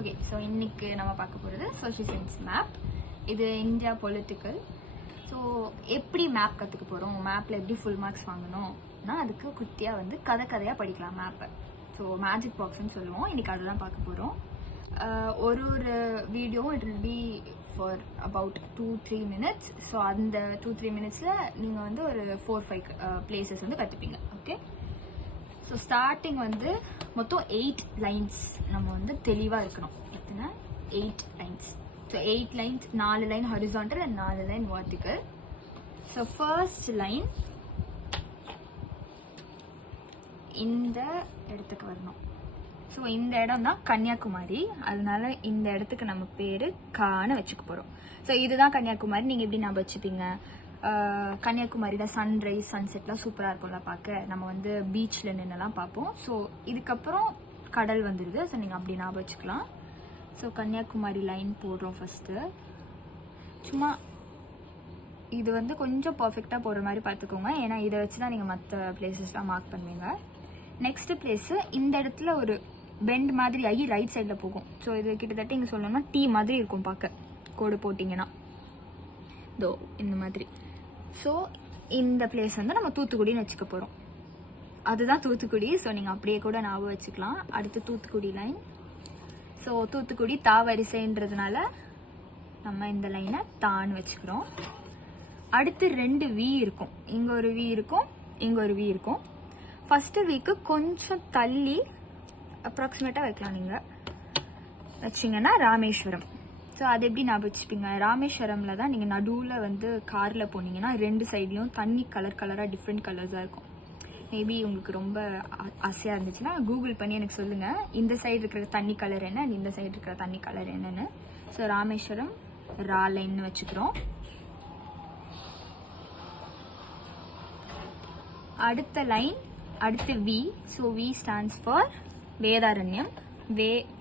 Okay, so இன்னைக்கு நம்ம பார்க்க போகிறது சோஷியல் சயின்ஸ் மேப். இது இந்தியா பொலிட்டிக்கல். ஸோ எப்படி மேப் கற்றுக்க போகிறோம், மேப்பில் எப்படி ஃபுல் மார்க்ஸ் வாங்கணும்னா அதுக்கு குட்டியாக வந்து கதையாக படிக்கலாம் மேப்பை. ஸோ மேஜிக் பாக்ஸ்ன்னு சொல்லுவோம். இன்னைக்கு அதுதான் பார்க்க போகிறோம். ஒரு வீடியோவும் it will be for about 2-3 minutes. So அந்த 2-3 மினிட்ஸில் நீங்கள் வந்து ஒரு 4-5 பிளேசஸ் வந்து கற்றுப்பீங்க. ஓகே, ஸோ ஸ்டார்டிங் வந்து மொத்தம் 8 லைன்ஸ் நம்ம வந்து தெளிவாக இருக்கணும். எத்தனை? 8 lines. So 8 lines, 4 line horizontal and 4 line vertical. So first line இந்த இடத்துக்கு வரணும். ஸோ இந்த இடம் தான் கன்னியாகுமரி, அதனால இந்த இடத்துக்கு நம்ம பேர் கான்னு வச்சுக்க போகிறோம். ஸோ இதுதான் கன்னியாகுமரி. நீங்கள் எப்படி ஞாபகம் வச்சுப்பீங்க? கன்னியாகுமரியில் சன்ரைஸ் சன்செட்லாம் சூப்பராக இருக்கும்ல பார்க்க. நம்ம வந்து பீச்சில் நின்றுலாம் பார்ப்போம். ஸோ இதுக்கப்புறம் கடல் வந்துடுது. ஸோ நீங்கள் அப்படி ஞாபகம் வச்சுக்கலாம். ஸோ கன்னியாகுமரி லைன் போடுறோம் ஃபஸ்ட்டு. சும்மா இது வந்து கொஞ்சம் பர்ஃபெக்டாக போடுற மாதிரி பார்த்துக்கோங்க, ஏன்னா இதை வச்சு தான் நீங்கள் மற்ற பிளேசஸ்லாம் மார்க் பண்ணுவீங்க. நெக்ஸ்ட் பிளேஸு இந்த இடத்துல ஒரு பெண்ட் மாதிரி ஆகி ரைட் சைடில் போகும். ஸோ இது கிட்டத்தட்ட இங்கே சொல்லணும்னா டீ மாதிரி இருக்கும் பார்க்க, கோடு போட்டிங்கன்னா இதோ இந்த மாதிரி. ஸோ இந்த பிளேஸ் வந்து நம்ம தூத்துக்குடின்னு வச்சுக்க போகிறோம். அதுதான் தூத்துக்குடி. ஸோ நீங்கள் அப்படியே கூட ஞாபகம் வச்சுக்கலாம். அடுத்து தூத்துக்குடி லைன். ஸோ தூத்துக்குடி தா வரிசைன்றதுனால நம்ம இந்த லைனை தான்னு வச்சுக்கிறோம். அடுத்து 2 வி இருக்கும். இங்கே ஒரு வி இருக்கும், இங்கே ஒரு வி இருக்கும். ஃபஸ்ட்டு வீக்கு கொஞ்சம் தள்ளி அப்ராக்சிமேட்டாக வைக்கலாம். நீங்கள் வச்சிங்கன்னா ராமேஸ்வரம். ஸோ அது எப்படி ஞாபகம் வச்சுப்பீங்க? ராமேஸ்வரமில் தான் நீங்கள் நடுவில் வந்து காரில் போனீங்கன்னா 2 சைட்லேயும் தண்ணி கலராக டிஃப்ரெண்ட் கலர்ஸாக இருக்கும். மேபி உங்களுக்கு ரொம்ப ஆசையாக இருந்துச்சுன்னா கூகுள் பண்ணி எனக்கு சொல்லுங்கள், இந்த சைடு இருக்கிற தண்ணி கலர் என்ன, இந்த சைடு இருக்கிற தண்ணி கலர் என்னன்னு. ஸோ ராமேஸ்வரம் ரா லைன்னு வச்சுக்கிறோம். அடுத்த லைன், அடுத்து V. So V stands for Vedaranyam.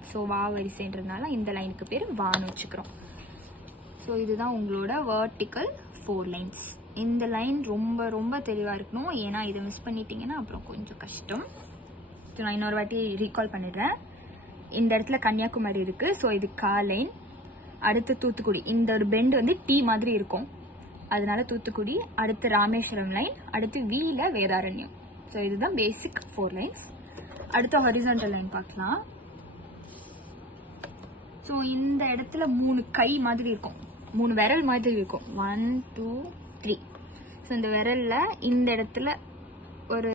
So வா வரிசைன்றதுனால இந்த லைனுக்கு பேர் வான்னு வச்சுக்கிறோம். ஸோ இதுதான் உங்களோட வெர்டிக்கல் 4 லைன்ஸ். இந்த லைன் ரொம்ப ரொம்ப தெளிவாக இருக்கணும், ஏன்னா இதை மிஸ் பண்ணிட்டீங்கன்னா அப்புறம் கொஞ்சம் கஷ்டம். ஸோ நான் இன்னொரு வாட்டி ரீகால் பண்ணிடுறேன். இந்த இடத்துல கன்னியாகுமரி இருக்குது. ஸோ இது கா லைன். அடுத்து தூத்துக்குடி. இந்த ஒரு பெண்ட் வந்து டீ மாதிரி இருக்கும், அதனால தூத்துக்குடி. அடுத்து ராமேஸ்வரம் லைன். அடுத்து வீல வேதாரண்யம். ஸோ இதுதான் பேசிக் 4 லைன்ஸ். அடுத்த ஹாரிசான்டல் லைன் பார்க்கலாம். ஸோ இந்த இடத்துல 3 கை மாதிரி இருக்கும், 3 விரல் மாதிரி இருக்கும். 1 2 3. ஸோ இந்த விரலில் இந்த இடத்துல ஒரு